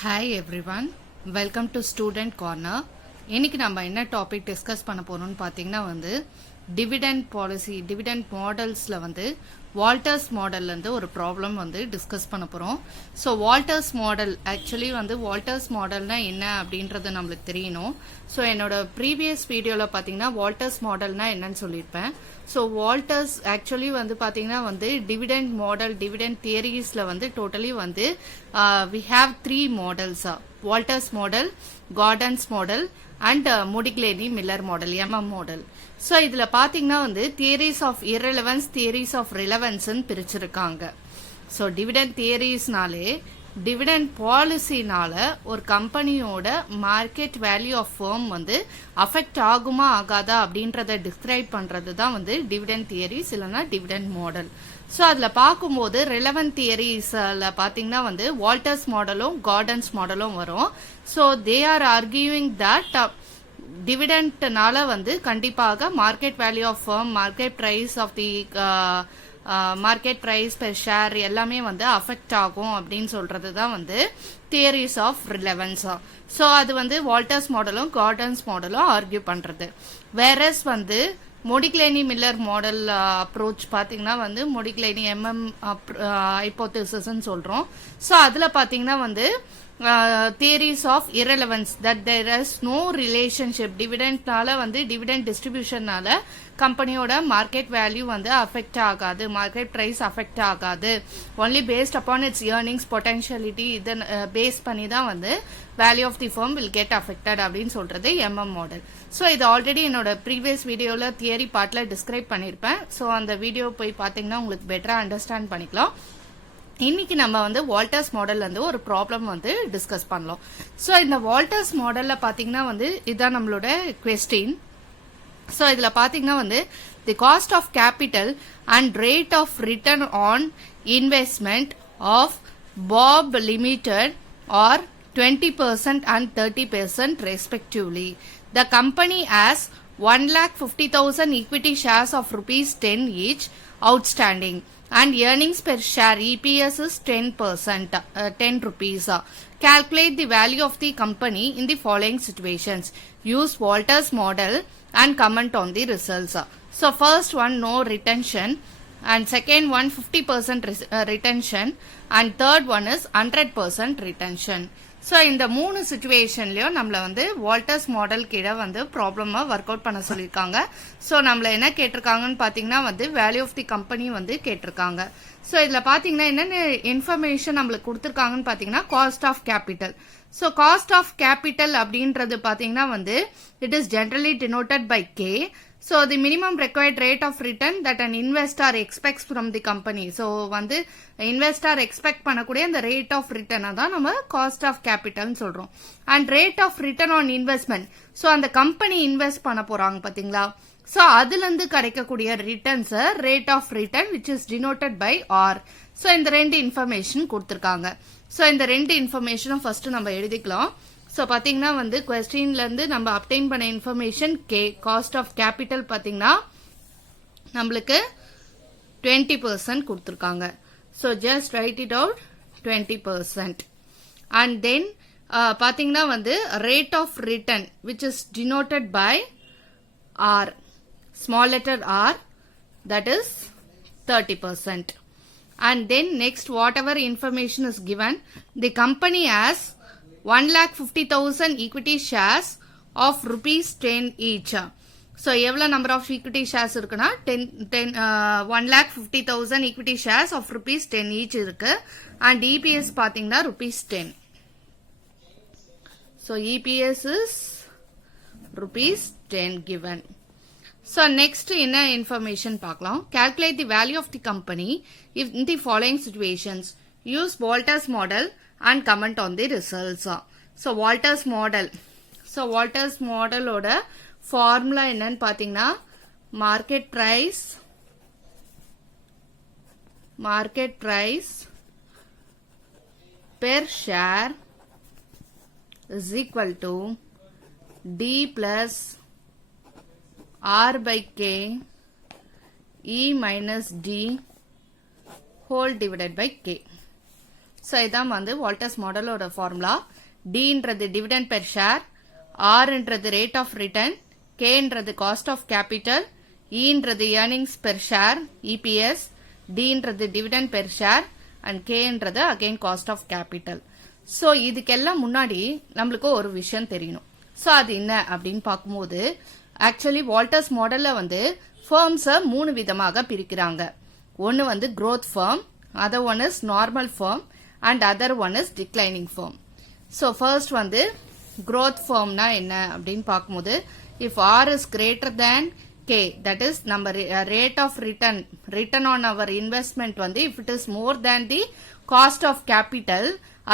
Hi everyone, welcome to student corner. இன்னைக்கு நம்ம என்ன டாபிக் டிஸ்கஸ் பண்ண போறோம்னு பார்த்தீங்கன்னா டிவிடெண்ட் பாலிசி, டிவிடெண்ட் மாடல்ஸில் வால்டர்ஸ் மாடல்லேருந்து ஒரு ப்ராப்ளம் டிஸ்கஸ் பண்ண போகிறோம். So Walter's model actually Walter's மாடல்னா என்ன அப்படின்றது நம்மளுக்கு தெரியணும். ஸோ என்னோட ப்ரீவியஸ் வீடியோவில் பார்த்தீங்கன்னா வால்டர்ஸ் மாடல்னா என்னன்னு சொல்லியிருப்பேன். ஸோ வால்டர்ஸ் ஆக்சுவலி பார்த்தீங்கன்னா டிவிடெண்ட் மாடல், டிவிடெண்ட் தியரிஸில் totally we have three models, Walter's model, Gordon's model and Modigliani Miller model, MM model. So இதில் பார்த்தீங்கன்னா theories of irrelevance, theories of ரிலவன்ஸ்ன்னு பிரிச்சிருக்காங்க. ஸோ டிவிடெண்ட் தியரிஸ்னாலே டிவிடெண்ட் பாலிசினால ஒரு கம்பெனியோட market value of firm affect ஆகுமா ஆகாதா அப்படின்றத டிஸ்கிரைப் பண்ணுறது தான் டிவிடெண்ட் தியரிஸ் இல்லைன்னா டிவிடெண்ட் மாடல். ஸோ அதில் பார்க்கும்போது ரிலவன்ட் தியரிஸில் பார்த்தீங்கன்னா வால்டர்ஸ் மாடலும் கார்டன்ஸ் மாடலும் வரும். So they are arguing that டிவிடெண்ட்னால கண்டிப்பாக market value of firm, market price of the market price per share எல்லாமே அஃபெக்ட் ஆகும் அப்படின்னு சொல்றது தான் தியரிஸ் ஆஃப் ரிலவன்ஸ். ஸோ அது வால்டர்ஸ் மாடலும் கார்டன்ஸ் மாடலும் ஆர்கியூ பண்றது. Whereas Modigliani Miller model approach பார்த்தீங்கன்னா மோடிக்லேனி MM ஹைபோதேசிஸ்ன்னு சொல்றோம். ஸோ அதில் பார்த்தீங்கன்னா theories of irrelevance, that there is no relationship, dividendனால டிவிடெண்ட் டிஸ்ட்ரிபியூஷன்னால கம்பெனியோட மார்க்கெட் வேல்யூ அஃபெக்ட் ஆகாது, மார்க்கெட் பிரைஸ் அஃபெக்ட் ஆகாது, only based upon its earnings potentiality, இதை பேஸ் பண்ணி தான் value of the firm will get affected அப்படின்னு சொல்றது MM மாடல். ஸோ இது ஆல்ரெடி என்னோட ப்ரீவியஸ் வீடியோவில் தியரி பார்ட்டில் டிஸ்கிரைப் பண்ணியிருப்பேன். ஸோ அந்த வீடியோ போய் பார்த்தீங்கன்னா உங்களுக்கு பெட்டராக அண்டர்ஸ்டாண்ட் பண்ணிக்கலாம். இன்னைக்கு நம்ம வால்டர்ஸ் மாடல்ல ஒரு ப்ராப்ளம் டிஸ்கஸ் பண்ணலாம். ஸோ இந்த வால்டர்ஸ் மாடல்ல பாத்தீங்கன்னா இதுதான் நம்மளோட கொஸ்டின். ஸோ இதுல பாத்தீங்கன்னா the cost of capital and rate of return on investment of Bob Limited are 20% and 30% respectively. The company has 1,50,000 equity shares of rupees 10 each outstanding. And earnings per share EPS is 10%, 10 rupees. Calculate the value of the company in the following situations. Use Walters model and comment on the results. So first one, no retention, and second one 50% retention, and third one is 100% retention. So இந்த மூணு சுச்சுவேஷன்லயும் நம்மள Walters model கீழே ப்ராப்ளமா work out பண்ண சொல்லியிருக்காங்க. So நம்மள என்ன கேட்டிருக்காங்கன்னு பாத்தீங்கன்னா வேல்யூ ஆஃப் தி கம்பெனி கேட்டிருக்காங்க. ஸோ இதுல பாத்தீங்கன்னா என்னென்ன இன்ஃபர்மேஷன் நம்மளுக்கு கொடுத்துருக்காங்கன்னு பாத்தீங்கன்னா cost of capital. So cost of capital அப்படின்றது பாத்தீங்கன்னா it is generally denoted by K. So the minimum required rate of return that an investor expects from the company. So investor expect பண்ணக்கூடிய அந்த rate of return தான் நம்ம cost of capital சொல்றோம். And rate of return on investment. So அந்த company invest பண்ண போறாங்க பாத்தீங்களா? So அதுல இருந்து கிடைக்கக்கூடிய returns rate of return which is denoted by R. So இந்த ரெண்டு இன்ஃபர்மேஷன் கொடுத்திருக்காங்க. So இந்த ரெண்டு இன்ஃபர்மேஷனும் ஃபர்ஸ்ட் நம்ம எழுதிக்கலாம். ஸோ பார்த்தீங்கன்னா கொஸ்டின்லேருந்து நம்ம அப்டைன் பண்ண information K, cost of capital பார்த்தீங்கன்னா நம்மளுக்கு 20% கொடுத்துருக்காங்க. So just write it out 20%. And then பார்த்தீங்கன்னா rate of return which is denoted by R, small letter R, that is 30%. And then next, whatever information is given, the company has 1,50,000 equity shares of rupees 10 each. So எவ்வளவு number of equity shares இருக்குன்னா 1,50,000 equity shares of rupees 10 each இருக்கு. and EPS பாத்தீங்கன்னா rupees 10. So EPS is rupees 10 given. So next என்ன information பார்க்கலாம். Calculate the value of the company if in the following situations. Use Walters model and comment on the results. So Walters model. So Walters model ஓட formula என்னன்னு பாத்தீங்கன்னா market price per share is equal to D plus R by K E minus D whole divided by K. So இதான் வந்து Walter's மாடலோட formula. டின்றது dividend per share, ஆர்ன்றது rate of return, கேன்றது cost of capital, ஈன்றது earnings per share EPS, டின்றது dividend per share and கேன்றது again cost of capital. So இதுக்கெல்லாம் முன்னாடி நம்மளுக்கு ஒரு விஷயம் தெரியணும். ஸோ அது என்ன அப்படின்னு பார்க்கும்போது ஆக்சுவலி வால்டர்ஸ் மாடல்ல வந்து ஃபர்ம்ஸை 3 விதமாக பிரிக்கிறாங்க. ஒன்று வந்து growth firm, other one is normal firm and other one is declining firm. So first வந்து growth firmனா என்ன அப்படின்னு பார்க்கும்போது if R is greater than K, that is நம்ம rate of return on our investment வந்து if it is more than the cost of capital,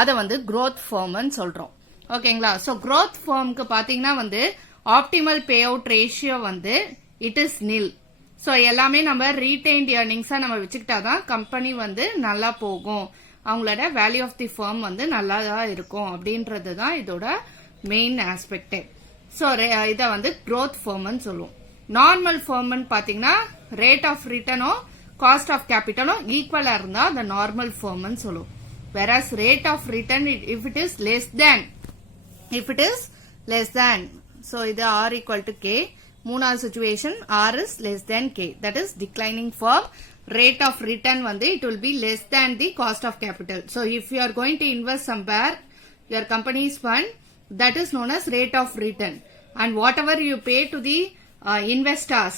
அதை வந்து growth firmன்னு சொல்றோம். ஓகேங்களா? ஸோ growth firmக்கு பார்த்தீங்கன்னா வந்து ஆப்டிமல் பே அவுட் ரேஷியோ வந்து இட் இஸ் நில். ஸோ எல்லாமே நம்ம ரீடைன்ட் ஏர்னிங்ஸா நம்ம வச்சுக்கிட்டாதான் கம்பெனி வந்து நல்லா போகும், அவங்களோட வேல்யூ ஆஃப் தி ஃபர்ம் வந்து நல்லா தான் இருக்கும் அப்படின்றது தான் இதோட மெயின் ஆஸ்பெக்ட். ஸோ இதை வந்து growth firmன்னு சொல்லுவோம். நார்மல் ஃபர்ம்னு பார்த்தீங்கன்னா ரேட் ஆஃப் ரிட்டர்னும் காஸ்ட் ஆஃப் கேபிட்டலும் ஈக்குவலா இருந்தா அந்த நார்மல் ஃபர்ம்னு சொல்லுவோம். whereas rate of return if it is less than, so இது R equal to K. மூணாவது situation R is less than K, that is declining firm. Rate of return வந்து it will be less than the cost of capital. So if you are going to invest somewhere, your company's fund, that is known as rate of return, and whatever you pay to the investors,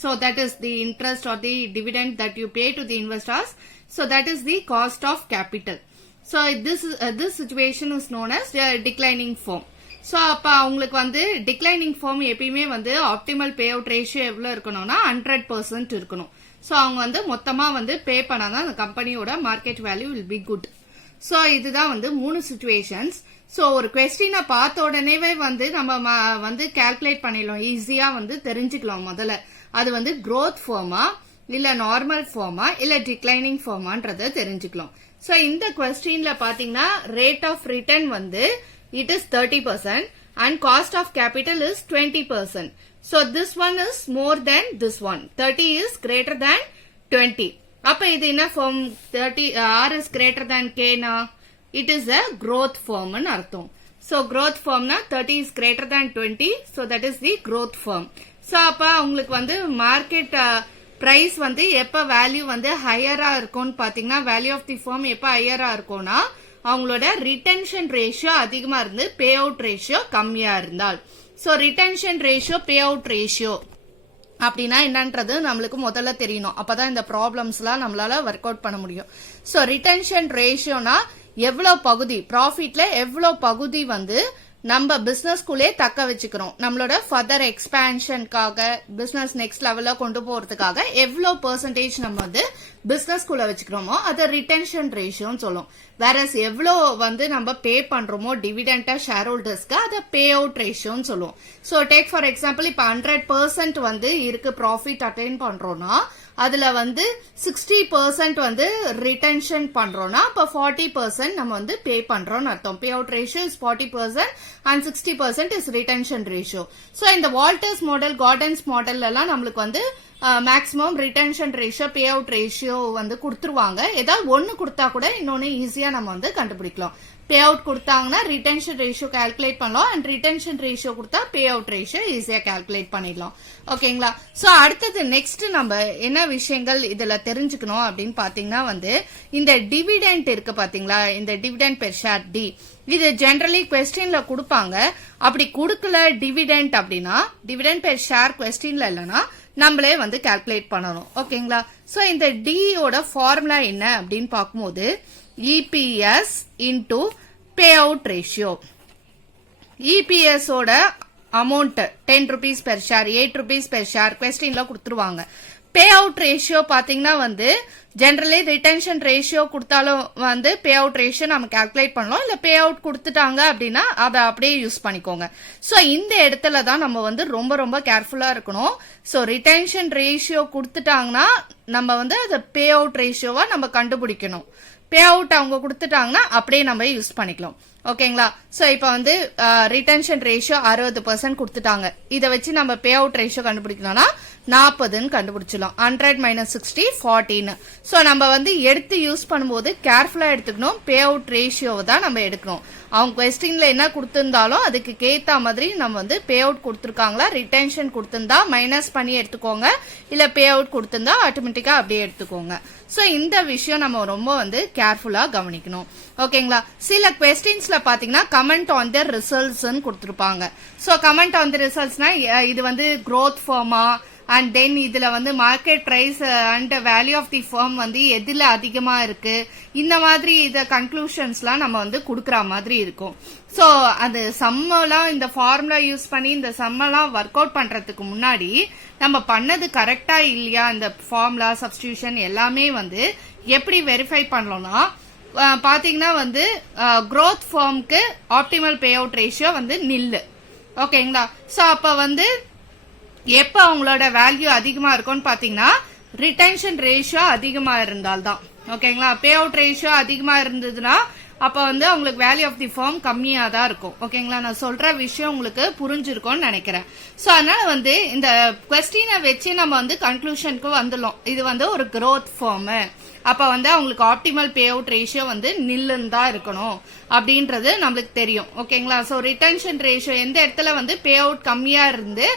so that is the interest or the dividend that you pay to the investors, so that is the cost of capital. So this situation is known as declining firm. So அப்போ அவங்களுக்கு வந்து declining form எப்பயுமே வந்து optimal பே out ratio எவ்வளோ இருக்கணும்னா 100% இருக்கணும். So அவங்க வந்து மொத்தமாக வந்து பே பண்ணாதான் அந்த கம்பெனியோட market value will be good. So இதுதான் வந்து 3 சுச்சுவேஷன்ஸ். ஸோ ஒரு கொஸ்டினை பார்த்த உடனேவே வந்து நம்ம வந்து கால்குலேட் பண்ணிடலாம், ஈஸியா வந்து தெரிஞ்சுக்கலாம். முதல்ல அது வந்து growth ஃபார்மா இல்ல நார்மல் ஃபார்மா இல்ல டிக்ளைனிங் ஃபார்மான்றத தெரிஞ்சுக்கலாம். ஸோ இந்த கொஸ்டின்ல பாத்தீங்கன்னா ரேட் ஆஃப் ரிட்டர்ன் வந்து it is 30% and cost of capital is 20%. So this one is more than this one. 30 is greater than 20. அப்ப இது என்ன form? 30 R is greater than K na? It is a growth form ன்னு அர்த்தம். So growth form na 30 is greater than 20. So that is the growth form. So அப்ப உங்களுக்கு வந்து market price வந்து எப்ப வேல்யூ வந்து ஹையரா இருக்கும்னு பாத்தீங்கன்னா வேல்யூ ஆஃப் தி firm எப்ப ஹையரா இருக்கும்னா அவங்களோட ரிட்டென்ஷன் ரேஷியோ அதிகமா இருந்து பே அவுட் ரேஷியோ கம்மியா இருந்தால். சோ ரிட்டென்ஷன் ரேஷியோ பே அவுட் ரேஷியோ அப்படின்னா என்னன்றது நம்மளுக்கு முதல்ல தெரியணும். அப்பதான் இந்த ப்ராப்ளம்ஸ் எல்லாம் நம்மளால ஒர்க் அவுட் பண்ண முடியும். சோ ரிட்டென்ஷன் ரேஷியோனா எவ்வளவு பகுதி ப்ராஃபிட்ல எவ்வளவு பகுதி வந்து நம்ம பிசினஸ்குள்ளே தக்க வச்சுக்கிறோம், நம்மளோட ஃபர்தர் எக்ஸ்பான்ஷனுக்காக பிசினஸ் நெக்ஸ்ட் லெவல்ல கொண்டு போறதுக்காக எவ்வளவு பெர்சன்டேஜ் நம்ம வந்து பிசினஸ்குள்ள வச்சுக்கிறோமோ அதை ரிட்டென்ஷன் ரேஷியோன்னு சொல்லும். வேற எவ்வளவு வந்து நம்ம பே பண்றோமோ டிவிடெண்டா ஷேர் ஹோல்டர்ஸ்க்கு அதை பே அவுட் ரேஷியோன்னு சொல்லுவோம். ஸோ டேக் ஃபார் எக்ஸாம்பிள் இப்ப 100% வந்து இருக்கு ப்ராஃபிட் அட்டைன் பண்றோம்னா அதுல வந்து 60% வந்து ரிட்டென்ஷன் பண்றோம்னா அப்ப 40% நம்ம வந்து பே பண்றோம்னு அர்த்தம். பே out ratio is 40% and 60% is retention ratio. So இந்த வால்டர்ஸ் மாடல் கார்டன்ஸ் மாடல் எல்லாம் நம்மளுக்கு வந்து மேக்ஸிமம் ரிட்டென்ஷன் ரேஷியோ பே அவுட் ரேஷியோ வந்து கொடுத்துருவாங்க. ஏதாவது ஒன்னு கொடுத்தா கூட இன்னொன்னு ஈஸியா நம்ம வந்து கண்டுபிடிக்கலாம். பே அவுட் கொடுத்தாங்கன்னா ரிட்டென்ஷன் ரேஷியோ கால்குலேட் பண்ணலாம், அண்ட் ரிட்டென்ஷன் ரேஷியோ கொடுத்தா பே அவுட் ரேஷியோ ஈஸியா கால்குலேட் பண்ணிடலாம். ஓகேங்களா? சோ அடுத்தது நெக்ஸ்ட் நம்ம என்ன விஷயங்கள் இதுல தெரிஞ்சுக்கணும் அப்படின்னு பாத்தீங்கன்னா வந்து இந்த டிவிடெண்ட் இருக்கு பாத்தீங்களா, இந்த டிவிடெண்ட் பெர் ஷேர் டி, இது ஜெனரலி கொஸ்டின்ல கொடுப்பாங்க. அப்படி கொடுக்கல டிவிடெண்ட் அப்படின்னா டிவிடெண்ட் பெர் ஷேர் கொஸ்டின்ல இல்லைன்னா நம்மளே வந்து கால்குலேட் பண்ணணும். ஓகேங்களா? சோ இந்த டியோட ஃபார்முலா என்ன அப்படின்னு பார்க்கும்போது EPS into payout ratio. EPS ஓட amount 10 rupees per share, 8 rupees per share கொஸ்டின்ல கொடுத்துருவாங்க. பே அவுட் ரேஷியோ பாத்தீங்கன்னா வந்து ஜெனரலி ரிட்டென்ஷன் ரேஷியோ கொடுத்தாலும் வந்து பே அவுட் ரேஷியோ நம்ம கால்குலேட் பண்ணலாம், இல்ல பே அவுட் கொடுத்துட்டாங்க அப்படின்னா அதை அப்படியே யூஸ் பண்ணிக்கோங்க. சோ இந்த இடத்துல தான் நம்ம வந்து ரொம்ப ரொம்ப கேர்ஃபுல்லா இருக்கணும். சோ ரிட்டென்ஷன் ரேஷியோ கொடுத்துட்டாங்கன்னா நம்ம வந்து அதை பே அவுட் ரேஷியோவா நம்ம கண்டுபிடிக்கணும். பே அவுட் அவங்க கொடுத்துட்டாங்கன்னா அப்படியே நம்ம யூஸ் பண்ணிக்கலாம். ஓகேங்களா? சோ இப்ப வந்து ரிட்டென்ஷன் ரேஷியோ 60% கொடுத்துட்டாங்க. இதை வச்சு நம்ம பே அவுட் ரேஷியோ கண்டுபிடிக்கணும்னா 40ன்னு கண்டுபிடிச்சிடலாம். 100 minus 60 14. ஸோ நம்ம வந்து எடுத்து யூஸ் பண்ணும்போது கேர்ஃபுல்லா எடுத்துக்கணும். பே அவுட் ரேஷியோவை தான் நம்ம எடுக்கணும். அவங்க கொஸ்டின்ல என்ன கொடுத்திருந்தாலும் அதுக்கு கேத்த மாதிரி நம்ம வந்து பே அவுட் கொடுத்துருக்காங்களா, ரிட்டென்ஷன் கொடுத்திருந்தா மைனஸ் பண்ணி எடுத்துக்கோங்க, இல்ல பே அவுட் கொடுத்திருந்தா ஆட்டோமேட்டிக்கா அப்படியே எடுத்துக்கோங்க. ஸோ இந்த விஷயம் நம்ம ரொம்ப வந்து கேர்ஃபுல்லா கவனிக்கணும். ஓகேங்களா. சில கொஸ்டின்ஸ்ல பாத்தீங்கன்னா கமெண்ட் ஆன் த ரிசல்ட்ஸ் கொடுத்திருப்பாங்க. ஸோ கமெண்ட் ஆன் த ரிசல்ட்ஸ்னா இது வந்து growth ஃபார்மா அண்ட் தென் இதுல வந்து market price and value of the firm வந்து எதுல அதிகமா இருக்கு, இந்த மாதிரி இத கன்க்ளூஷன்ஸ்லாம் நம்ம வந்து கொடுக்கற மாதிரி இருக்கும். ஸோ அது சம்மெல்லாம் இந்த ஃபார்முலா யூஸ் பண்ணி இந்த சம்மெல்லாம் ஒர்க் அவுட் பண்றதுக்கு முன்னாடி நம்ம பண்ணது கரெக்டா இல்லையா, இந்த ஃபார்முலா சப்ஸ்டிடியூஷன் எல்லாமே வந்து எப்படி வெரிஃபை பண்ணலாம்னா பாத்தீங்கன்னா வந்து growth ஃபார்முக்கு ஆப்டிமல் பே அவுட் ரேஷியோ வந்து நில்லு. ஓகேங்களா. ஸோ அப்ப வந்து எப்ப அவங்களோட வேல்யூ அதிகமா இருக்கும்னு பாத்தீங்கன்னா ரிட்டென்ஷன் ரேஷியோ அதிகமா இருந்தால்தான். ஓகேங்களா. பே அவுட் ரேஷியோ அதிகமா இருந்ததுன்னா அப்ப வந்து அவங்களுக்கு வேல்யூ ஆஃப் தி ஃபார்ம் கம்மியா தான் இருக்கும். ஓகேங்களா. நான் சொல்ற விஷயம் உங்களுக்கு புரிஞ்சிருக்கும்னு நினைக்கிறேன். சோ அதனால வந்து இந்த கொஸ்டினை வச்சு நம்ம வந்து கன்க்ளூஷனுக்கு வந்துடலாம். இது வந்து ஒரு growth ஃபார்ம், அப்ப வந்து அவங்களுக்கு ஆப்டிமல் பே அவுட் ரேஷியோ வந்து நில்லுன்னு தான் இருக்கணும் அப்படின்றது நம்மளுக்கு தெரியும். ஓகேங்களா. சோ ரிட்டென்ஷன் ரேஷியோ எந்த இடத்துல வந்து பே அவுட் கம்மியா இருந்து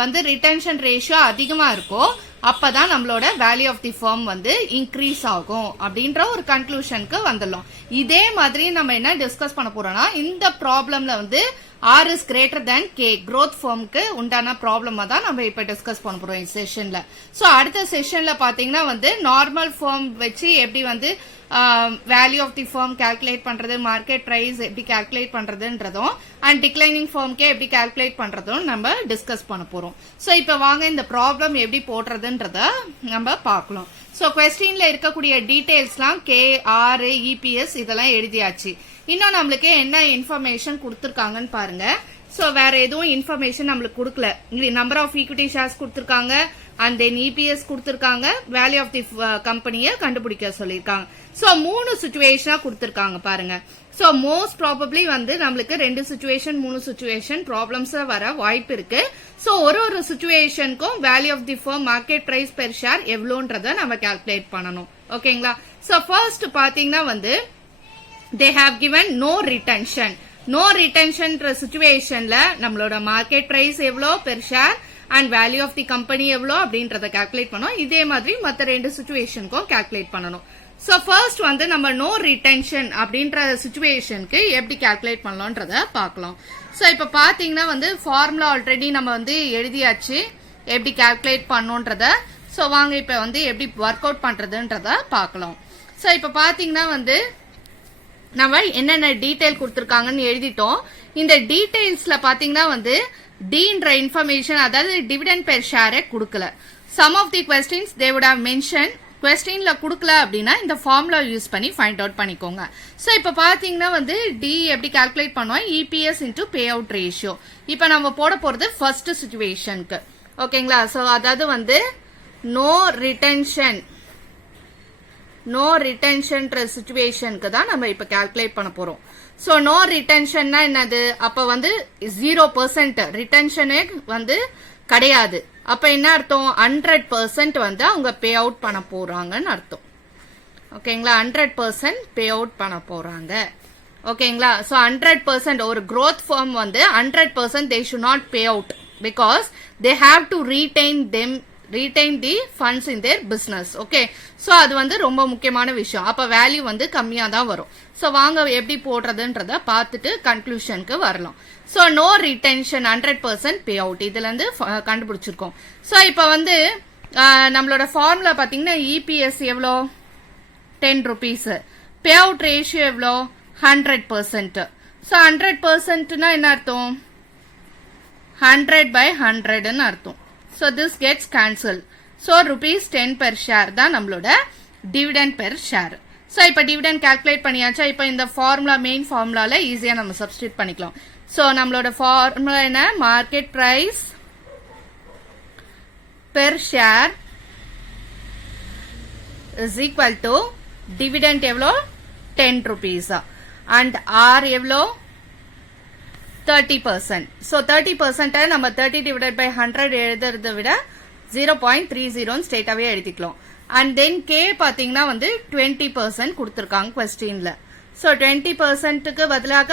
வந்து ரிட்டென்ஷன் ரேஷியோ அதிகமா இருக்கோ அப்பதான் நம்மளோட வேல்யூ ஆஃப் தி ஃபார்ம் வந்து இன்க்ரீஸ் ஆகும் அப்படின்ற ஒரு கன்க்ளூஷனுக்கு வந்துடலாம். இதே மாதிரி நம்ம என்ன டிஸ்கஸ் பண்ண போறோம்னா இந்த ப்ராப்ளம்ல வந்து R is greater than K growth ஃபார்முக்கு உண்டான ப்ராப்ளமா தான் நம்ம இப்ப டிஸ்கஸ் பண்ண போறோம் இந்த செஷன்ல. சோ அடுத்த செஷன்ல பாத்தீங்கன்னா வந்து நார்மல் ஃபார்ம் வச்சு எப்படி வந்து value of the firm calculate பண்றது, மார்க்கெட் பிரைஸ் எப்படி கால்குலேட் பண்றதுன்றதும் அண்ட் டிக்ளைனிங் ஃபார்முக்கே எப்படி கால்குலேட் பண்றதும் நம்ம டிஸ்கஸ் பண்ண போறோம். சோ இப்ப வாங்க இந்த ப்ராப்ளம் எப்படி போடுறதுன்றத நம்ம பார்க்கலாம். சோ கொஸ்டின்ல இருக்கக்கூடிய டீடைல்ஸ்லாம் கே, ஆர், இபிஎஸ் இதெல்லாம் எழுதியாச்சு. இன்னும் நம்மளுக்கு என்ன இன்ஃபர்மேஷன் கொடுத்துருக்காங்கன்னு பாருங்க. சோ வேற எதுவும் இன்ஃபர்மேஷன் நம்மளுக்கு கொடுக்கல. நம்பர் ஆஃப் ஈக்விட்டி ஷேர்ஸ் கொடுத்துருக்காங்க அண்ட் தென் இபிஎஸ் கொடுத்துருக்காங்க, வேல்யூ ஆஃப் தி கம்பெனியை கண்டுபிடிக்க சொல்லியிருக்காங்க. சோ 3 சிச்சுவேஷனா கொடுத்துருக்காங்க பாருங்க. சோ மோஸ்ட் ப்ராபப்ளி வந்து நம்மளுக்கு 2 சிச்சுவேஷன் 3 சிச்சுவேஷன் ப்ராப்ளம்ஸ் வர வாய்ப்பு இருக்கு. சோ ஒரு சிச்சுவேஷனுக்கும் value of the firm market price per share எவ்வளோன்றத நம்ம கால்குலேட் பண்ணணும். ஓகேங்களா. சோ ஃபர்ஸ்ட் பாத்தீங்கன்னா வந்து they have given no retention. no retention சிச்சுவேஷன்ல நம்மளோட மார்க்கெட் பிரைஸ் எவ்வளோ per share and value of the company எவ்வளோ அப்படின்றத கால்குலேட் பண்ணணும். இதே மாதிரி மற்ற 2 சிச்சுவேஷனுக்கும் கால்குலேட் பண்ணணும். சோ ஃபர்ஸ்ட் வந்து நம்ம நோ ரிட்டென்ஷன் அப்படின்ற சிச்சுவேஷனுக்கு எப்படி கால்குலேட் பண்ணலாம்ன்றத பார்க்கலாம். சோ இப்ப பாத்தீங்கன்னா வந்து ஃபார்முலா ஆல்ரெடி நம்ம வந்து எழுதியாச்சு எப்படி கால்குலேட் பண்ணோன்றத. சோ வாங்க இப்ப வந்து எப்படி ஒர்க் அவுட் பண்றதுன்றத பார்க்கலாம். சோ இப்ப பாத்தீங்கன்னா வந்து நம்ம என்னென்ன டீடைல் கொடுத்திருக்காங்கன்னு எழுதிட்டோம். இந்த டீடைல்ஸ்ல பாத்தீங்கன்னா வந்து டீன்ற இன்ஃபர்மேஷன் அதாவது டிவிடெண்ட் பெர் ஷேரை கொடுக்கல. Some of the questions they would have mention. கொஸ்டின்ல கொடுக்கல அப்படின்னா இந்த ஃபார்முலா யூஸ் பண்ணி ஃபைண்ட் அவுட் பண்ணிக்கோங்க. சோ இப்ப பாத்தீங்கன்னா வந்து டி எப்படி கால்குலேட் பண்ணுவோம், EPS into pay out ratio. இப்ப நம்ம போட போறது ஃபர்ஸ்ட் சிச்சுவேஷனுக்கு. ஓகேங்களா. சோ அதாவது வந்து நோ ரிட்டென்ஷன்ற சிச்சுவேஷனுக்கு தான் நம்ம இப்ப கால்குலேட் பண்ண போறோம். சோ நோ ரிட்டென்ஷன்னா என்னது, அப்ப வந்து 0% ரிட்டென்ஷனே வந்து கிடையாது. அப்ப என்ன அர்த்தம், 100% வந்து அவங்க பே அவுட் பண்ண போறாங்கன்னு அர்த்தம். ஓகேங்களா. 100% பே அவுட் பண்ண போறாங்க. ஓகேங்களா. சோ 100% ஒரு growth firm வந்து 100% they should not pay out because they have to retain the funds in their business. Okay. So அது வந்து ரொம்ப முக்கியமான விஷயம். அப்ப வேல்யூ வந்து கம்மியா தான் வரும். சோ வாங்க எப்படி போடுறதுன்றத பார்த்துட்டு கன்க்ளூஷனுக்கு வரலாம். So no retention 100% pay out இதுல இருந்து கண்டுபிடிச்சிருக்கோம். சோ இப்ப வந்து நம்மளோட ஃபார்முலா பாத்தீங்கன்னா இபிஎஸ் எவ்வளோ 10 rupees, பே அவுட் ரேஷியோ எவ்வளோ 100%. சோ 100%னா என்ன அர்த்தம், 100/100 அர்த்தம். So this gets cancelled. So rupees 10 per share தான் நம்மளோட dividend per share. So இப்ப dividend calculate பண்ணியாச்சா. இப்ப இந்த ஃபார்முலா மெயின் ஃபார்முலால ஈஸியா நம்ம சப்ஸ்டிட்யூட் பண்ணிக்கலாம். So நம்மளோட ஃபார்முலா என்ன, market price per share is equal to dividend எவ்வளோ 10 rupees and R எவ்வளோ 30%. So 30% நம்ம 30 divided by 100 எழுதுறதை விட 0.30 ஸ்ட்ரெயிட்டாவே எழுதிக்கலாம். And then K பாத்தீங்கன்னா வந்து 20% கொடுத்திருக்காங்க questionல. So 20%க்கு பதிலாக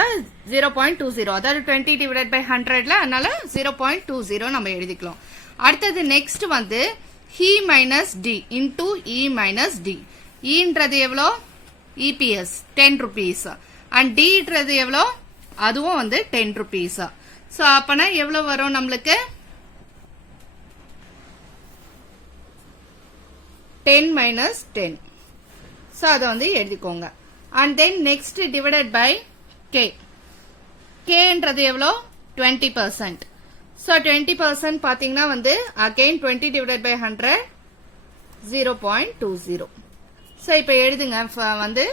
0.20, அதாவது 20 divided by 100ல, அதனால 0.20 நம்ம எழுதிக்கலாம். அடுத்தது நெக்ஸ்ட் வந்து he minus d into e minus d. ன்றது எவ்வளோ? EPS 10 rupees. And d ன்றது எவ்வளோ? அதுவும் வந்து 10 rupees. So அப்பனா எவ்வளோ வரும் நம்மளுக்கு? 10 minus 10. So அதை வந்து எழுதிக்கோங்க. And then next divided by K. K ன்றது எவ்வளோ? 20%. So 20% பாத்தீங்கன்னா வந்து again 20 divided by 100 0.20. So இப்போ எழுதுங்க வந்து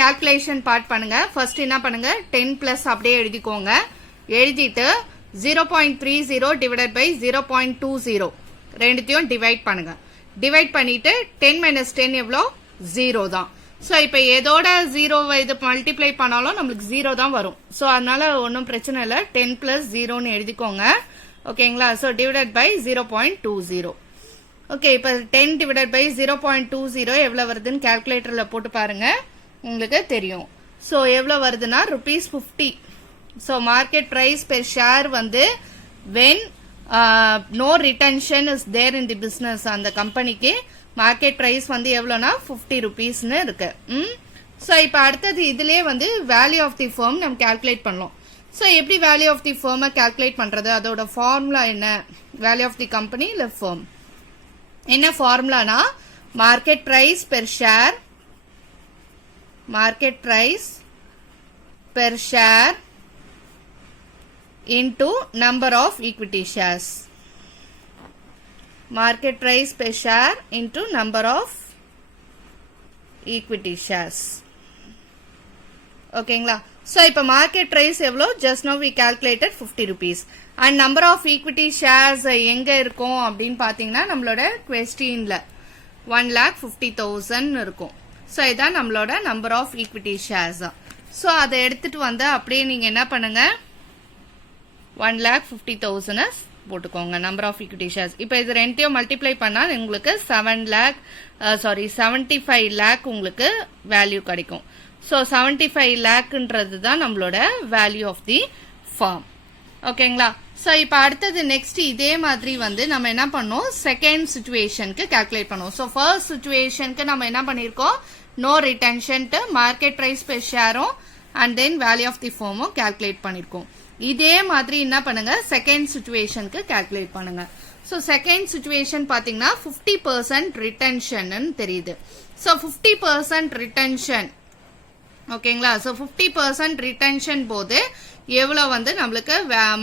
calculation part பண்ணுங்க. First என்ன பண்ணுங்க? 10 plus அப்படியே எழுதிக்கோங்க. எழுதிட்டு 0.30 divided by 0.20 ரெண்டுத்தையும் டிவைட் பண்ணுங்க. டிவைட் பண்ணிட்டு 10 minus 10 எவ்வளோ? 0 தான். ஸோ இப்போ எதோட 0 இது மல்டிப்ளை பண்ணாலும் நம்மளுக்கு 0 தான் வரும். ஸோ அதனால ஒன்றும் பிரச்சனை இல்லை. 10 plus 0ன்னு எழுதிக்கோங்க. ஓகேங்களா? So divided by 0.20. ஓகே, இப்போ 10 divided by 0.20 எவ்வளோ வருதுன்னு கால்குலேட்டரில் போட்டு பாருங்க, உங்களுக்கு தெரியும். ஸோ எவ்வளோ வருதுன்னா ₹50. So market price per share வந்து when no retention is there in the business, அந்த கம்பெனிக்கு மார்க்கெட் பிரைஸ் வந்து எவ்வளோனா ₹50 இருக்கு. ஸோ இப்போ அடுத்தது இதுலேயே வந்து வேல்யூ ஆஃப் தி ஃபர்ம் நம்ம கால்குலேட் பண்ணலாம். ஸோ எப்படி வேல்யூ ஆஃப் தி ஃபர்மை கால்குலேட் பண்ணுறது, அதோட ஃபார்முலா என்ன? வேல்யூ ஆஃப் தி கம்பெனி இல்லை ஃபர்ம் என்ன ஃபார்முலானா market price per share, market price per share into number of equity shares. Market price per share into number of equity shares. ஓகேங்களா? So இப்போ market price எவ்வளோ? Just now we calculated ₹50. And number of equity shares எங்க இருக்கும் அப்படின்னு பார்த்தீங்கன்னா நம்மளோட questionல 1,50,000 இருக்கும். So இதான் நம்மளோட number of equity shares. So அதை எடுத்துட்டு வந்து அப்படியே நீங்க என்ன பண்ணுங்க, 1,50,000 போட்டுக்கோங்க நம்பர் ஆஃப் ஈக்விட்டி ஷேர்ஸ். இப்போ இது ரெண்டையும் மல்டிப்ளை பண்ணால் உங்களுக்கு 75 lakh உங்களுக்கு வேல்யூ கிடைக்கும். ஸோ 75 lakhன்றது தான் நம்மளோட வேல்யூ ஆஃப் தி ஃபார்ம். ஓகேங்களா? ஸோ இப்போ அடுத்தது நெக்ஸ்ட் இதே மாதிரி வந்து நம்ம என்ன பண்ணோம், செகண்ட் சிச்சுவேஷனுக்கு கால்குலேட் பண்ணுவோம். ஸோ ஃபர்ஸ்ட் சிச்சுவேஷனுக்கு நம்ம என்ன பண்ணியிருக்கோம், நோ ரிட்டன்ஷன்ட்டு மார்க்கெட் ப்ரைஸ் பெர் ஷேரும் and then value of the ஃபார்மும் கால்குலேட் பண்ணியிருக்கோம். இதே மாதிரி என்ன பண்ணுங்க, செகண்ட் சிச்சுவேஷனுக்கு கால்குலேட் பண்ணுங்க. ஸோ செகண்ட் சிச்சுவேஷன் பார்த்தீங்கன்னா 50% ரிட்டன்ஷன் தெரியுது. ஸோ 50% ரிட்டன்ஷன், ஓகேங்களா? ஸோ 50% ரிட்டன்ஷன் போது எவ்வளோ வந்து நம்மளுக்கு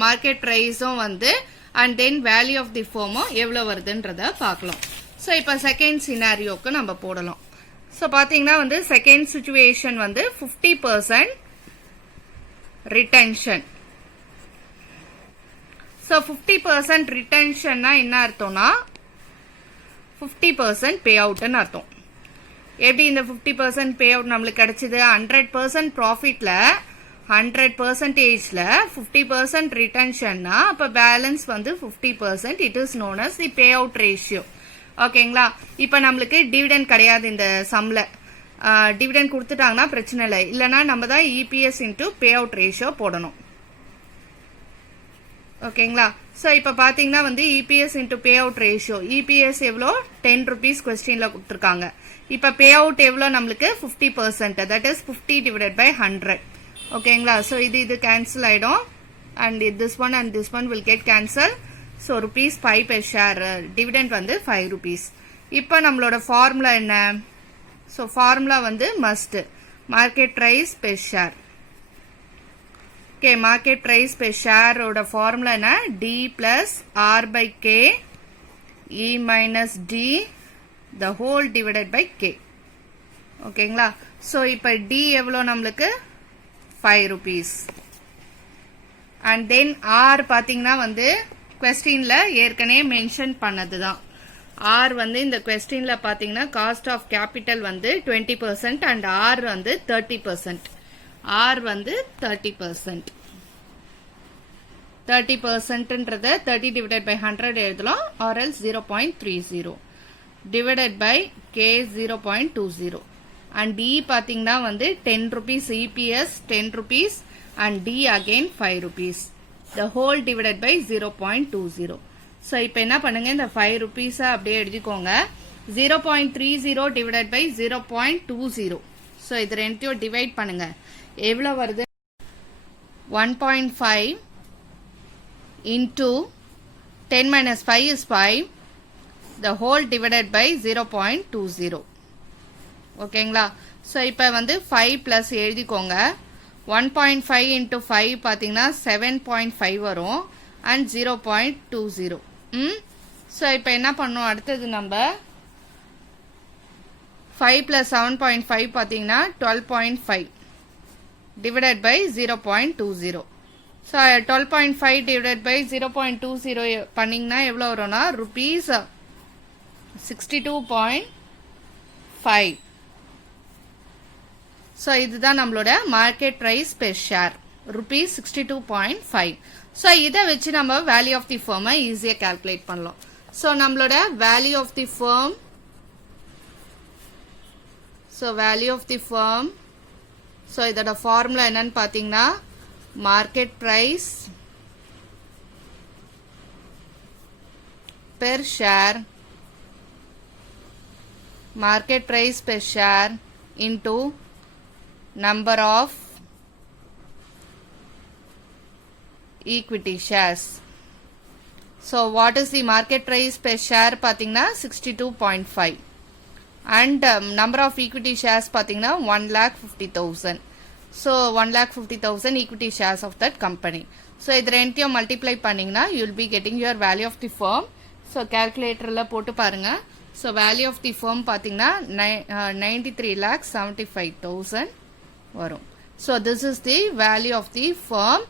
மார்க்கெட் ப்ரைஸும் வந்து and then value of the ஃபார்மும் எவ்வளோ வருதுன்றத பார்க்கலாம். ஸோ இப்போ செகண்ட் சினாரியோக்கு நம்ம போடலாம். ஸோ பார்த்தீங்கன்னா வந்து செகண்ட் சிச்சுவேஷன் வந்து 50% ரிட்டன்ஷன். ஸோ 50% ரிட்டன்ஷன்னா என்ன அர்த்தம்னா 50% பே அவுட்னு அர்த்தம். எப்படி இந்த 50% பே அவுட் நம்மளுக்கு கிடைச்சது? 100% ப்ராஃபிட்ல 100%ல 50% ரிட்டன்ஷன்னா அப்போ பேலன்ஸ் வந்து 50%. It is known as the pay out ratio. ஓகேங்களா? இப்போ நம்மளுக்கு டிவிடெண்ட் கிடையாது இந்த சம்ல. டிவிடெண்ட் கொடுத்துட்டாங்கன்னா பிரச்சனை இல்லை, இல்லைன்னா நம்ம தான் EPS into pay out ratio போடணும். ஓகேங்களா? ஸோ இப்போ பார்த்தீங்கன்னா வந்து EPS into pay out ratio, EPS எவ்வளோ? ₹10 கொஸ்டினில் கொடுத்துருக்காங்க. இப்போ பே அவுட் எவ்வளோ நம்மளுக்கு? 50%, தட் இஸ் 50 divided by 100. ஓகேங்களா? ஸோ இது கேன்சல் ஆகிடும் and this one and this one will get cancel. So ₹5 per share, dividend வந்து ₹5. இப்போ நம்மளோட ஃபார்முலா என்ன? ஸோ ஃபார்முலா வந்து must market price per share. Okay, market price per ஷேரோட formula என்ன? D plus R by K E minus D the whole divided by K. ஓகேங்களா? So இப்போ D எவ்வளோ நம்மளுக்கு? ₹5. அண்ட் தென் R பார்த்தீங்கன்னா வந்து கொஸ்டின்ல ஏற்கனவே மென்ஷன் பண்ணது தான். R வந்து இந்த கொஸ்டின்ல பார்த்தீங்கன்னா காஸ்ட் ஆஃப் கேபிட்டல் வந்து 20% அண்ட் R வந்து 30%. R வந்து 30%. 30%ன்றதை 30 divided by 100 எழுதலாம் or else 0.30 divided by K 0.20 and D பார்த்தீங்கன்னா வந்து 10 rupees EPS 10 rupees and D again 5 rupees the whole divided by 0.20 so இப்போ என்ன பண்ணுங்க இந்த 5 rupees அப்படியே எழுதிக்கோங்க 0.30 divided by 0.20 so இது ரெண்டையும் டிவைட் பண்ணுங்க எவ்வளவு வருது 1.5 into 10 minus 5 is 5 the whole divided by 0.20 ஓகேங்களா so இப்போ வந்து 5 plus எழுதிக்கோங்க 1.5 into 5 பார்த்தீங்கன்னா 7.5 வரும் and 0.20 so இப்போ என்ன பண்ணோம் அடுத்தது நம்ம 5 plus 7.5 பார்த்தீங்கன்னா 12.5 divided by 0.20 so 12.5 divided by 0.20 பண்ணிங்கன்னா எவ்வளவு வரும்னா rupees 62.5 so இதுதான் நம்மளோட market price per share rupees 62.5 so இதை வச்சு நம்ம value of the firm ஈஸியா calculate பண்ணலாம் so நம்மளோட value of the firm so value of the firm so இதோட formula என்னன்னு பாத்தீங்கன்னா market price per share into number of equity shares so what is the market price per share பாத்தீங்கன்னா 62.5 and number of equity shares பாத்தீங்கன்னா 1,50,000 so 1,50,000 equity shares of that company so இது ரெண்டையும் multiply பண்ணீங்கன்னா you will be getting your value of the firm so calculatorல போட்டு பாருங்க so value of the firm பாத்தீங்கன்னா 93,75,000 வரும் so this is the value of the firm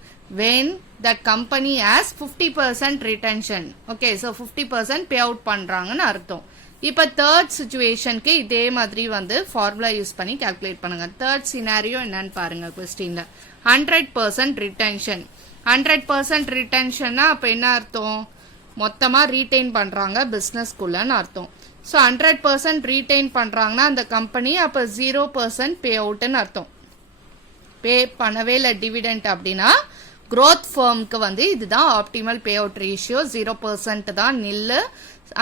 when that company has 50% retention okay so 50% payout பண்றாங்கன்னு அர்த்தம் இப்ப third சிச்சுவேஷனுக்கு இதே மாதிரி வந்து ஃபார்முலா யூஸ் பண்ணி கால்குலேட் பண்ணுங்க தேர்ட் சினாரியோ என்னன்னு பாருங்க क्वेश्चनல 100% ரிட்டென்ஷன் 100% ரிட்டென்ஷன்னா அப்ப என்ன அர்த்தம் மொத்தமா ரீடைன் பண்றாங்க பிசினஸ்க்குள்ளன்னு அர்த்தம் சோ 100% ரீடைன் பண்றாங்கன்னா அந்த கம்பெனி அப்ப 0% பே அவுட்னு அர்த்தம் பே பண்ணவே இல்ல டிவிடெண்ட் அப்படின்னா growth firmக்கு வந்து இதுதான் ஆப்டிமல் பே அவுட் ரேஷியோ 0% தான் நில்லு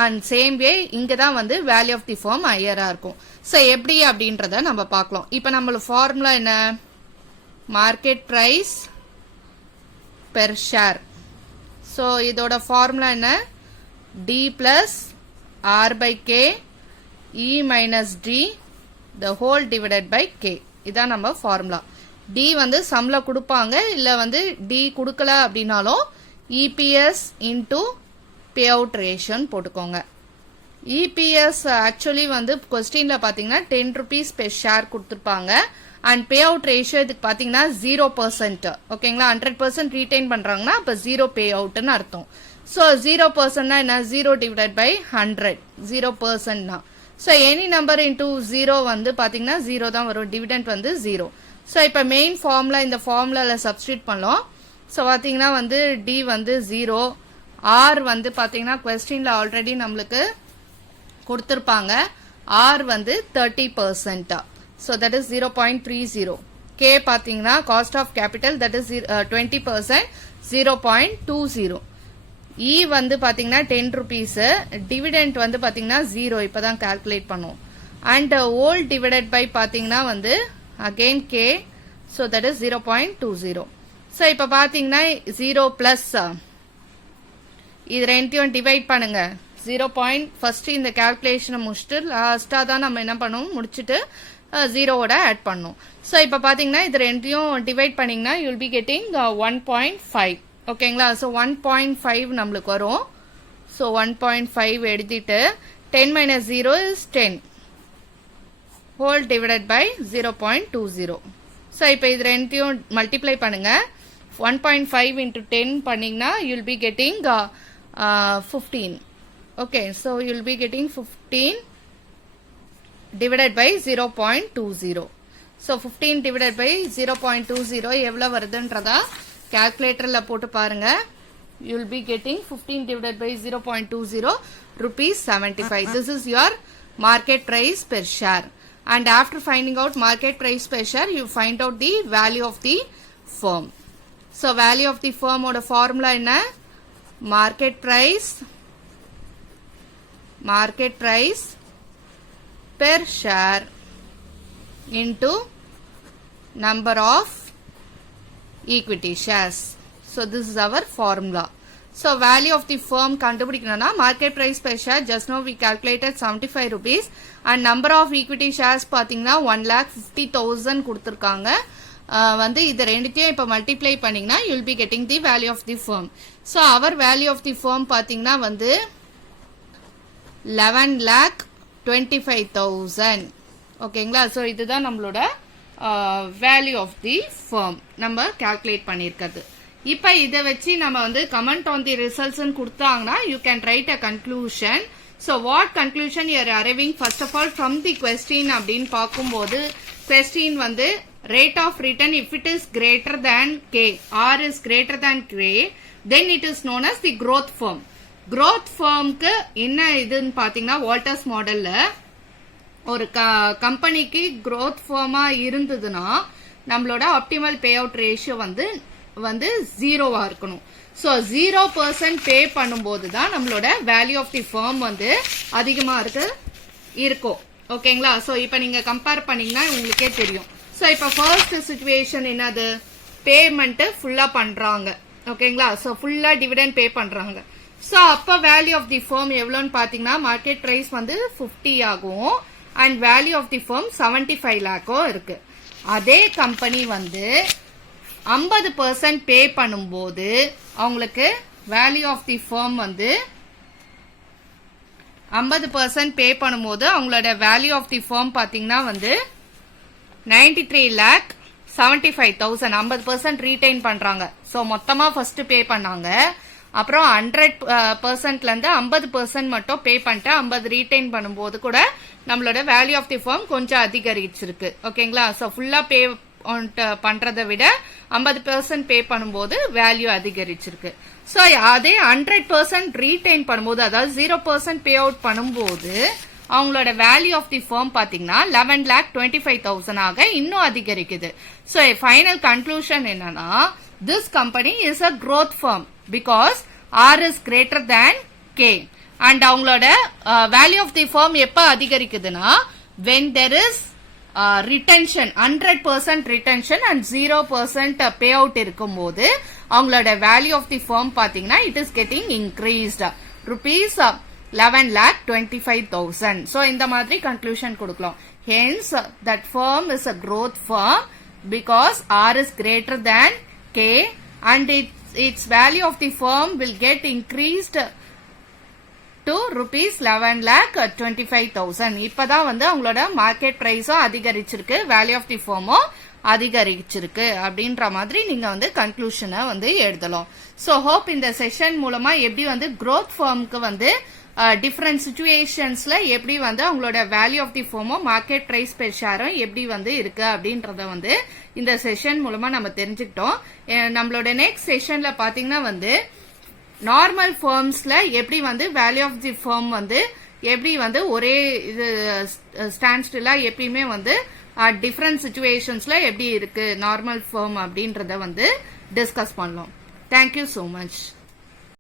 and same way இங்க தான் வந்து value of the firm higher இருக்கும் so எப்படி அப்படின்றத நம்ம பார்க்கலாம் இப்போ நம்மளோட ஃபார்முலா என்ன market price per share so இதோட ஃபார்முலா என்ன D plus R by K E minus D the whole divided by K இதான் நம்ம ஃபார்முலா D வந்து சம்ல கொடுப்பாங்க இல்ல வந்து D கொடுக்கல அப்படினாலும் EPS into payout ratio போட்டுக்கோங்க EPS actually வந்து क्वेश्चनல பாத்தீங்கன்னா 10 rupees per share கொடுத்திருப்பாங்க and payout ratio இதுக்கு பாத்தீங்கன்னா 0% ஓகேங்களா 100% retain பண்றாங்கன்னா அப்ப 0 payout ன்னு அர்த்தம் so 0% னா என்ன 0 divided by 100 0% னா so any number into 0 வந்து பாத்தீங்கன்னா 0 தான் வரும் dividend வந்து 0 so இப்ப மெயின் ஃபார்முலா இந்த ஃபார்முலால சப்ஸ்டிட்யூட் பண்ணலாம் so பாத்தீங்கன்னா வந்து D வந்து 0 R வந்து பாத்தீங்கன்னா क्वेश्चनல ஆல்ரெடி நமக்கு கொடுத்திருப்பாங்க R வந்து 30% so that is 0.30 K பாத்தீங்கன்னா cost of capital that is 20% 0.20 E வந்து பாத்தீங்கன்னா 10 rupees dividend வந்து பாத்தீங்கன்னா 0 இப்பதான் கால்குலேட் பண்ணுவோம் and whole divided by பாத்தீங்கன்னா வந்து again K so that is 0.20 so இப்ப பாத்தீங்கன்னா 0 plus இது ரெண்டையும் டிவைட் பண்ணுங்க 0. ஃபர்ஸ்ட் இந்த கால்குலேஷனை முடிச்சிட்டு லாஸ்டா தான் நம்ம என்ன பண்ணுவோம் முடிச்சிட்டு 0வோட ஆட் பண்ணும் சோ இப்போ பாத்தீங்கன்னா இது ரெண்டையும் டிவைட் பண்ணீங்கன்னா you will be getting 1.5 ஓகேங்களா சோ 1.5 நமக்கு வரும் சோ 1.5 எழுதிட்டு 10 minus 0 is 10 whole divided by 0.20 so இப்போ இது ரெண்டையும் மல்டிப்ளை பண்ணுங்க 1.5 into 10 பண்ணீங்கன்னா you will be getting 15 okay so you will be getting 15 divided by 0.20 so 15 divided by 0.20 எவ்வளவு வருதுன்றதா கால்குலேட்டர்ல போட்டு பாருங்க you will be getting 15 divided by 0.20 rupees 75. This is your market price per share. And after finding out market price per share, you find out the value of the firm. So value of the firm oda formula enna? Market price per share into number of equity shares. So this is our formula. So value of the firm கண்டுபிடிக்கணும்னா market price per share just now we calculated 75 rupees and number of equity shares பாத்தீங்கன்னா 1,50,000 கொடுத்திருக்காங்க. வந்து இது ரெண்டுத்தையும் இப்ப multiply பண்ணீங்கன்னா you will be getting the value of the firm. So our value of the firm பாத்தீங்கன்னா வந்து 11,25,000. ஓகேங்களா? So இதுதான் நம்மளோட value of the firm நம்ம calculate பண்ணிருக்கிறது. இப்ப இதை வச்சு நம்ம வந்து comment on the results கொடுத்தாங்கன்னா you can write a conclusion. So what conclusion you are arriving? First of all from the question அப்படின்னு பார்க்கும்போது question வந்து rate of return if it is greater than K, R is greater than K, then it is known as the growth firm. growth firmக்கு என்ன இதுன்னு பாத்தீங்கன்னா Walters மாடல்ல ஒரு கம்பெனிக்கு growth firm-ஆ இருந்ததுன்னா நம்மளோட ஆப்டிமல் பே அவுட் ரேஷியோ வந்து ஜீரோவா இருக்கணும். சோ 0% பே பண்ணும்போது தான் நம்மளோட வேல்யூ ஆஃப் தி ஃபர்ம் வந்து அதிகமா இருக்கும். ஓகேங்களா? சோ இப்போ நீங்க கம்பேர் பண்ணீங்கன்னா உங்களுக்கே தெரியும். சோ இப்போ ஃபர்ஸ்ட் சிச்சுவேஷன் என்னது? பேமெண்ட் ஃபுல்லா பண்றாங்க. ஓகேங்களா? சோ ஃபுல்லா டிவிடெண்ட் பே பண்றாங்க. சோ அப்ப வேல்யூ ஆஃப் தி ஃபர்ம் எவ்வளவுன்னு பாத்தீங்கன்னா மார்க்கெட் பிரைஸ் வந்து 50 ஆகும் and value of the firm 75 லாக்கோ இருக்கு. அதே கம்பெனி வந்து 50% பே பண்ணும்போது அவங்களுக்கு வேல்யூ ஆஃப் தி ஃபர்ம் வந்து 50% பே பண்ணும்போது அவங்களோட வேல்யூ ஆஃப் தி ஃபர்ம் பாத்தீங்கன்னா வந்து 93,75,000. 50% ரீடைன் பண்றாங்க. சோ மொத்தமா ஃபர்ஸ்ட் பே பண்ணாங்க. அப்புறம் 100%ல இருந்து 50% மட்டும் பே பண்ணிட்டு 50 ரீடைன் பண்ணும்போது கூட நம்மளோட வேல்யூ ஆஃப் தி ஃபர்ம் கொஞ்சம் அதிகரிச்சிருக்கு. ஓகேங்களா? சோ ஃபுல்லா பே பண்றதை விட 50% பே பண்ணும்போது வேல்யூ அதிகரிச்சிருக்கு. சோ அதே 100% ரீடைன் பண்ணும்போது அதாவது 0% பே அவுட் பண்ணும்போது அவங்களோட வேல்யூ ஆஃப் தி ஃபர்ம் பாத்தீங்கன்னா 11,25,000 ஆக இன்னும் அதிகரிக்குது. சோ ஃபைனல் கன்க்ளூஷன் என்னன்னா this company is a growth firm because R is greater than K and அவங்களோட வேல்யூ ஆஃப் தி ஃபர்ம் எப்ப அதிகரிக்குதுன்னா when there is retention 100% retention and 0% payout இருக்கும்போது அவங்களோட value of the firm பாத்தீங்கன்னா it is getting increased rupees 11,25,000. so இந்த மாதிரி conclusion கொடுக்கலாம். hence that firm is a growth firm because R is greater than K and its value of the firm will get increased to rupees 11,25,000. இப்பதான் வந்து அவங்களோட market பிரைஸும் அதிகரிச்சிருக்கு, value of the ஃபர்மும் அதிகரிச்சிருக்கு அப்படின்ற மாதிரி நீங்க வந்து கன்க்ளூஷனை வந்து எழுதலாம். சோ ஹோப் இந்த செஷன் மூலமா எப்படி வந்து growth firmக்கு வந்து டிஃபரெண்ட் சிச்சுவேஷன்ஸ்ல எப்படி வந்து அவங்களோட வேல்யூ ஆஃப் தி ஃபர்மும் மார்க்கெட் பிரைஸ் பெர் ஷேரும் எப்படி வந்து இருக்கு அப்படின்றத வந்து இந்த செஷன் மூலமா நம்ம தெரிஞ்சுக்கிட்டோம். நம்மளோட நெக்ஸ்ட் செஷன்ல பாத்தீங்கன்னா வந்து நார்மல் ஃபர்ம்ஸ்ல எப்படி வந்து வேல்யூ ஆஃப் தி ஃபர்ம் வந்து எப்படி வந்து ஒரே இது ஸ்டாண்ட் ஸ்டில்லா எப்பயுமே வந்து டிஃபரெண்ட் சிச்சுவேஷன்ஸ்ல எப்படி இருக்கு நார்மல் ஃபர்ம் அப்படின்றத வந்து டிஸ்கஸ் பண்ணலாம். Thank you so much.